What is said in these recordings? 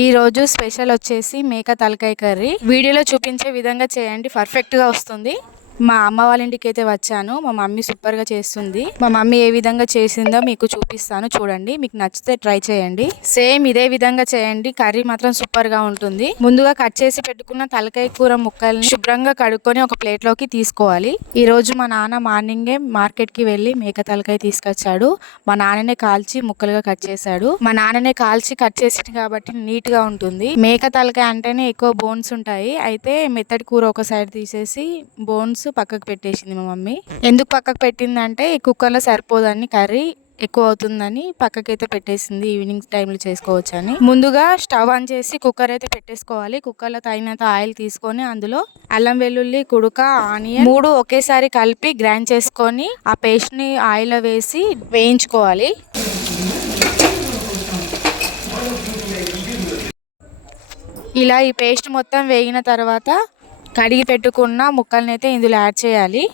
ఈరోజు స్పెషల్ వచ్చేసి మేక తలకాయ కర్రీ. వీడియోలో చూపించే విధంగా చేయండి పర్ఫెక్ట్గా వస్తుంది. మా అమ్మ వాళ్ళ ఇంటికి అయితే వచ్చాను. మా మమ్మీ సూపర్గా చేస్తుంది. మా మమ్మీ ఏ విధంగా చేసిందో మీకు చూపిస్తాను. చూడండి మీకు నచ్చితే ట్రై చేయండి. సేమ్ ఇదే విధంగా చేయండి. కర్రీ మాత్రం సూపర్గా ఉంటుంది. ముందుగా కట్ చేసి పెట్టుకున్న తలకాయ కూర ముక్కల్ని శుభ్రంగా కడుక్కొని ఒక ప్లేట్లోకి తీసుకోవాలి. ఈ రోజు మా నాన్న మార్నింగే మార్కెట్కి వెళ్ళి మేక తలకాయ తీసుకొచ్చాడు. మా నాన్ననే కాల్చి ముక్కలుగా కట్ చేశాడు. మా నాన్ననే కాల్చి కట్ చేసింది కాబట్టి నీట్గా ఉంటుంది. మేక తలకాయ అంటేనే ఎక్కువ బోన్స్ ఉంటాయి. అయితే మెత్తడి కూర ఒక సైడ్ తీసేసి బోన్స్ పక్కకు పెట్టేసింది మా మమ్మీ. ఎందుకు పక్కకు పెట్టిందంటే కుక్కర్లో సరిపోదని కర్రీ ఎక్కువ అవుతుందని పక్కకైతే పెట్టేసింది ఈవినింగ్ టైంలో చేసుకోవచ్చు అని ముందుగా స్టవ్ ఆన్ చేసి కుక్కర్ అయితే పెట్టేసుకోవాలి. కుక్కర్లో తగినంత ఆయిల్ తీసుకొని అందులో అల్లం వెల్లుల్లి కుడుక ఆనియన్ మూడు ఒకేసారి కలిపి గ్రైండ్ చేసుకొని ఆ పేస్ట్ని ఆయిల్లో వేసి వేయించుకోవాలి. ఇలా ఈ పేస్ట్ మొత్తం వేగిన తర్వాత కడిగి పెట్టుకున్న ముక్కల్ని అయితే ఇందులో యాడ్ చేయాలి.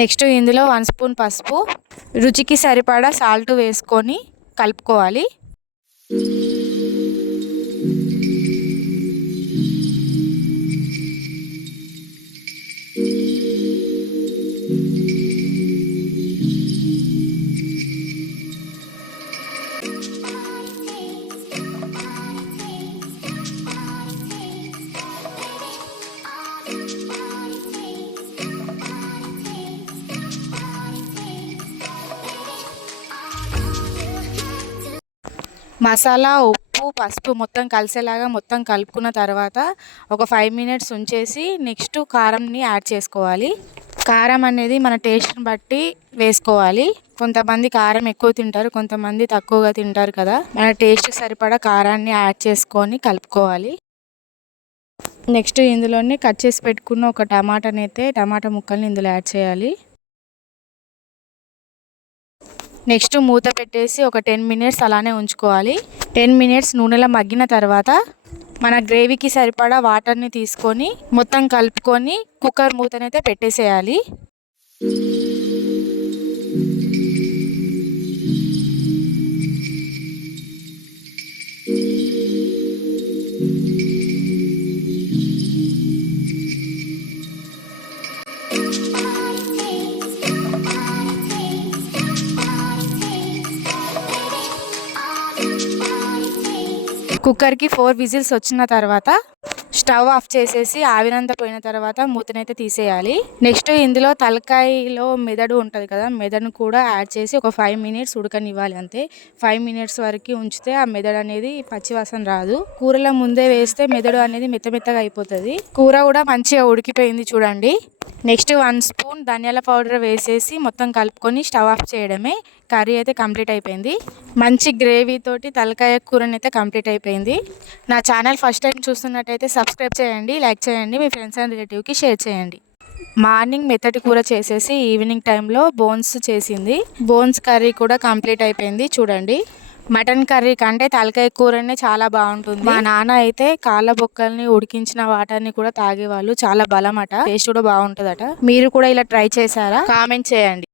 నెక్స్ట్ ఇందులో వన్ స్పూన్ పసుపు. రుచికి సరిపడా సాల్ట్ వేసుకొని కలుపుకోవాలి. మసాలా ఉప్పు పసుపు మొత్తం కలిసేలాగా మొత్తం కలుపుకున్న తర్వాత ఒక ఫైవ్ మినిట్స్ ఉంచేసి నెక్స్ట్ కారంని యాడ్ చేసుకోవాలి. కారం అనేది మన టేస్ట్ని బట్టి వేసుకోవాలి. కొంతమంది కారం ఎక్కువ తింటారు కొంతమంది తక్కువగా తింటారు కదా. మన టేస్ట్కి సరిపడా కారాన్ని యాడ్ చేసుకొని కలుపుకోవాలి. నెక్స్ట్ ఇందులోనే కట్ చేసి పెట్టుకున్న ఒక టమాటాని అయితే టమాటా ముక్కల్ని ఇందులో యాడ్ చేయాలి. నెక్స్ట్ మూత పెట్టేసి ఒక టెన్ మినిట్స్ అలానే ఉంచుకోవాలి. టెన్ మినిట్స్ నూనెలో మగ్గిన తర్వాత మన గ్రేవీకి సరిపడా వాటర్ని తీసుకొని మొత్తం కలుపుకొని కుక్కర్ మూతనైతే పెట్టేసేయాలి. కుక్కర్కి ఫోర్ విజిల్స్ వచ్చిన తర్వాత స్టవ్ ఆఫ్ చేసేసి ఆవిరంతా పోయిన తర్వాత మూతనైతే తీసేయాలి. నెక్స్ట్ ఇందులో తలకాయలో మెదడు ఉంటుంది కదా మెదడును కూడా యాడ్ చేసి ఒక ఫైవ్ మినిట్స్ ఉడకనివ్వాలి అంతే. ఫైవ్ మినిట్స్ వరకు ఉంచితే ఆ మెదడు అనేది పచ్చివాసన రాదు. కూరలో ముందే వేస్తే మెదడు అనేది మెత్త మెత్తగా అయిపోతుంది. కూర కూడా మంచిగా ఉడికిపోయింది చూడండి. నెక్స్ట్ వన్ స్పూన్ ధనియాల పౌడర్ వేసేసి మొత్తం కలుపుకొని స్టవ్ ఆఫ్ చేయడమే. కర్రీ అయితే కంప్లీట్ అయిపోయింది. మంచి గ్రేవీతోటి తలకాయ కూరని అయితే కంప్లీట్ అయిపోయింది. నా ఛానల్ ఫస్ట్ టైం చూస్తున్నట్టయితే సబ్స్క్రైబ్ చేయండి లైక్ చేయండి మీ ఫ్రెండ్స్ అండ్ రిలేటివ్కి షేర్ చేయండి. మార్నింగ్ మెత్తటి కూర చేసేసి ఈవినింగ్ టైంలో బోన్స్ చేసింది. బోన్స్ కర్రీ కూడా కంప్లీట్ అయిపోయింది చూడండి. మటన్ కర్రీ కంటే తలకాయ కూరనే చాలా బాగుంటుంది. మా నాన్న అయితే కాళ్ళ బొక్కల్ని ఉడికించిన వాటర్ని కూడా తాగేవాళ్ళు చాలా బలం అట టేస్ట్ కూడా బాగుంటుందట. మీరు కూడా ఇలా ట్రై చేశారా? కామెంట్ చేయండి.